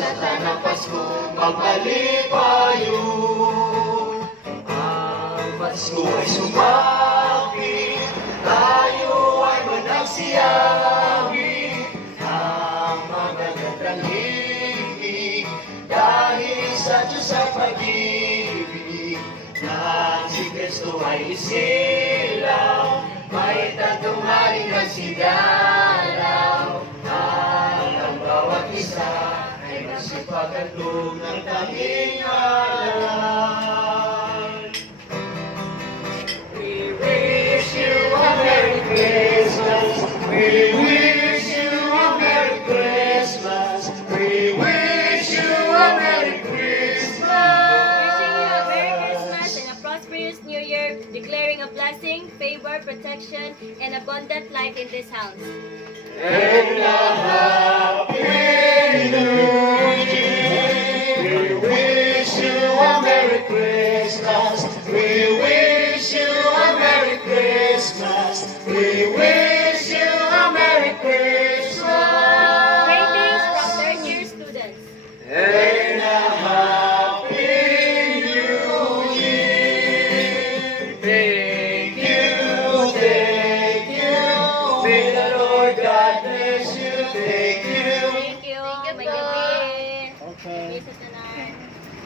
sa tanang Pasko, magmalipayo. Ang Pasko ay sumapit, tayo ay managsiyawi. Ang magagandang himig, dahil sa Diyos ay pag-ibig. Na si Kristo ay isilaw, may tatlong hari na sigalaw. At ang bawat isa ay magsipaghandog ng tanging alay. We wish you a Merry Christmas. We wish you a Merry Christmas. We wish you a Merry Christmas. Wishing you a Merry Christmas and a prosperous New Year, declaring a blessing, favor, protection, and abundant life in this house. And a Happy New Year. We wish you a Merry Christmas. We wish you a Merry Christmas. We wish you a Merry Christmas. Greetings from third-year students. And a Happy New Year. Thank you, thank you. May the Lord God bless you. Thank you. Thank you. May gabi. Okay. Mrs. Anar.